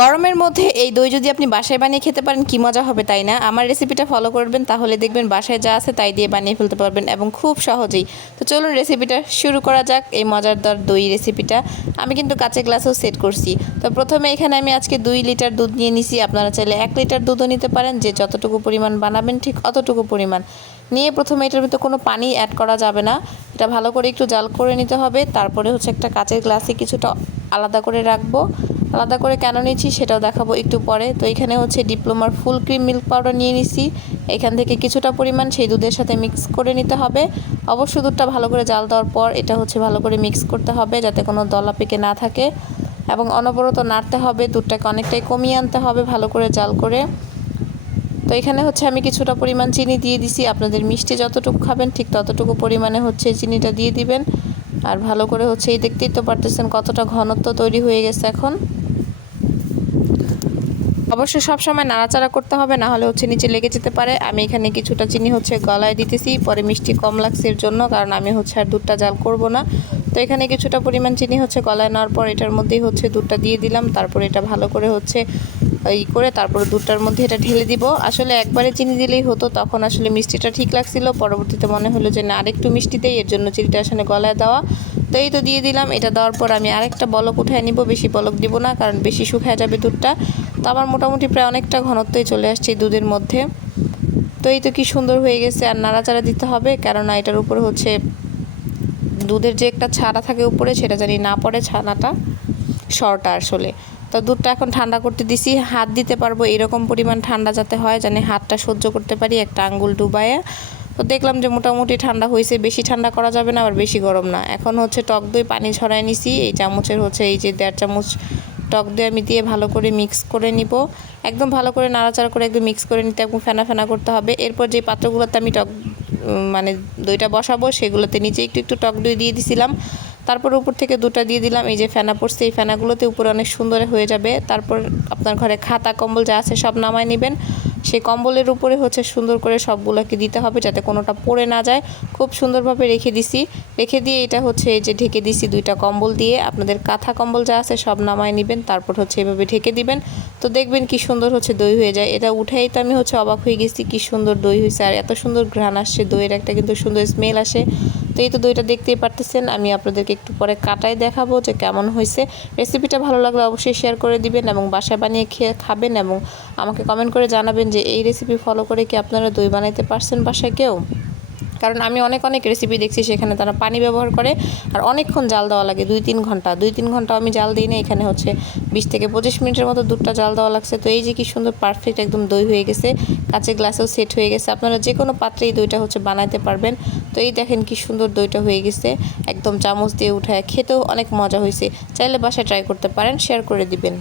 গরমের মধ্যে এই দই যদি আপনি বাসায় বানিয়ে খেতে পারেন, কি মজা হবে তাই না? আমার রেসিপিটা ফলো করবেন, তাহলে দেখবেন বাসায় যা আছে তাই দিয়ে বানিয়ে ফেলতে পারবেন এবং খুব সহজেই। তো চলুন রেসিপিটা শুরু করা যাক, এই মজারদার দই রেসিপিটা। আমি কিন্তু কাঁচে গ্লাসেও সেট করছি। তো প্রথমে এখানে আমি আজকে দুই লিটার দুধ নিয়ে নিছি। আপনারা চাইলে এক লিটার দুধও নিতে পারেন, যে যতটুকু পরিমাণ বানাবেন ঠিক অতটুকু পরিমাণ। নিয়ে প্রথমে এটার ভিতরে কোনো পানি অ্যাড করা যাবে না। এটা ভালো করে একটু জাল করে নিতে হবে। তারপরে হচ্ছে একটা কাঁচের গ্লাসে কিছুটা আলাদা করে রাখব। আলাদা করে কেন নিয়েছি সেটাও দেখাবো একটু পরে। তো এখানে হচ্ছে ডিপ্লোমার ফুল ক্রিম মিল্ক পাউডার নিয়ে নিছি। এখান থেকে কিছুটা পরিমাণ সেই দুধের সাথে মিক্স করে নিতে হবে। অবশ্য দুধটা ভালো করে জাল দেওয়ার পর এটা হচ্ছে ভালো করে মিক্স করতে হবে যাতে কোনো দলা পেকে না থাকে। এবং অনবরত নাড়তে হবে, দুধটাকে অনেকটাই কমিয়ে আনতে হবে ভালো করে জাল করে। তো এখানে হচ্ছে আমি কিছুটা পরিমাণ চিনি দিয়ে দিছি। আপনাদের মিষ্টি যতটুকু খাবেন ঠিক ততটুকু পরিমাণে হচ্ছে চিনিটা দিয়ে দিবেন। আর ভালো করে হচ্ছে এই দেখতেই তো পারতেছেন কতটা ঘনত্ব তৈরি হয়ে গেছে এখন। অবশ্যই সবসময় নাড়াচাড়া করতে হবে, না হলে হচ্ছে নিচে লেগে যেতে পারে। আমি এখানে কিছুটা চিনি হচ্ছে গলায় দিতেছি, পরে মিষ্টি কম লাগছে এর জন্য, কারণ আমি হচ্ছে আর দুধটা জাল করব না। তো এখানে কিছুটা পরিমাণ চিনি হচ্ছে গলায় নেওয়ার পর এটার মধ্যেই হচ্ছে দুধটা দিয়ে দিলাম, তারপর এটা ভালো করে হচ্ছে এই করে তারপরে দুধটার মধ্যে এটা ঢেলে দিব। আসলে একবারে চিনি দিলেই হতো, তখন আসলে মিষ্টিটা ঠিক লাগছিল, পরবর্তীতে মনে হলো যে না, আরেকটু মিষ্টি দেই, এর জন্য চিনিটা আসলে গলায় দেওয়া। তো এই তো দিয়ে দিলাম, এটা দেওয়ার পর আমি আরেকটা বলক উঠায় নিব, বেশি বলক দিব না, কারণ বেশি শুকায় যাবে দুধটা। তো আমার মোটামুটি প্রায় অনেকটা ঘনত্বই চলে আসছে দুধের মধ্যে। তো এই তো কি সুন্দর হয়ে গেছে, আর নাড়াচাড়া দিতে হবে, কেননা এটার উপরে হচ্ছে দুধের যে একটা ছাড়া থাকে উপরে, সেটা জানি না পড়ে ছানাটা শর্টা আসলে। তো দুধটা এখন ঠান্ডা করতে দিছি, হাত দিতে পারব এরকম পরিমাণ ঠান্ডা যাতে হয়, জানি হাতটা সহ্য করতে পারি একটা আঙ্গুল ডুবায়ে তো দেখলাম যে মোটামুটি ঠান্ডা হয়েছে বেশি ঠান্ডা করা যাবে না, আবার বেশি গরম না। এখন হচ্ছে টক দই পানি ছড়ায় নিছি, এই চামচের হচ্ছে এই যে দেড় চামচ টক দই আমি দিয়ে ভালো করে মিক্স করে নিব। একদম ভালো করে নাড়াচাড়া করে একদম মিক্স করে নিতে একদম ফেনা ফেনা করতে হবে। এরপর যে পাত্রগুলোতে আমি টক মানে দইটা বসাবো, সেগুলোতে নিচে একটু একটু টক দই দিয়ে দিছিলাম। তারপর উপর থেকে দুটা দিয়ে দিলাম, এই যে ফেনা পড়ছে, এই ফেনাগুলোতে উপরে অনেক সুন্দর হয়ে যাবে। তারপর আপনার ঘরে খাতা, কম্বল যা আছে সব নামায় নেবেন। সেই কম্বলের উপরে হচ্ছে সুন্দর করে সবগুলোকে দিতে হবে যাতে কোনোটা পড়ে না যায়। খুব সুন্দরভাবে রেখে দিছি। রেখে দিয়ে এটা হচ্ছে এই যে ঢেকে দিছি দুইটা কম্বল দিয়ে। আপনাদের কাঁথা কম্বল যা আছে সব নামায় নেবেন, তারপর হচ্ছে এভাবে ঢেকে দিবেন। তো দেখবেন কি সুন্দর হচ্ছে দই হয়ে যায়। এটা উঠেই তো আমি হচ্ছে অবাক হয়ে গেছি কি সুন্দর দই হয়েছে আর এত সুন্দর ঘ্রাণ আসছে, দইয়ের একটা কিন্তু সুন্দর স্মেল আসে। তো এই তো দইটা দেখতেই পারতেছেন, আমি আপনাদেরকে একটু পরে কাটাই দেখাবো যে কেমন হয়েছে। রেসিপিটা ভালো লাগলে অবশ্যই শেয়ার করে দিবেন এবং বাসায় বানিয়ে খেয়ে খাবেন এবং আমাকে কমেন্ট করে জানাবেন যে এই রেসিপি ফলো করে কি আপনারা দই বানাইতে পারছেন বাসায় কেউ? কারণ আমি অনেক অনেক রেসিপি দেখছি সেখানে তারা পানি ব্যবহার করে আর অনেকক্ষণ জাল দেওয়া লাগে, দুই তিন ঘণ্টা। দুই তিন ঘণ্টা আমি জাল দিই না, এখানে হচ্ছে বিশ থেকে পঁচিশ মিনিটের মতো দুধটা জাল দেওয়া লাগছে। তো এই যে কি সুন্দর পারফেক্ট একদম দই হয়ে গেছে, কাঁচের গ্লাসেও সেট হয়ে গেছে। আপনারা যে কোনো পাত্রে এই দইটা হচ্ছে বানাইতে পারবেন। তো এই দেখেন কি সুন্দর দইটা হয়ে গেছে। একদম চামচ দিয়ে উঠায় খেতেও অনেক মজা হয়েছে। চাইলে বাসায় ট্রাই করতে পারেন শেয়ার করে দিবেন।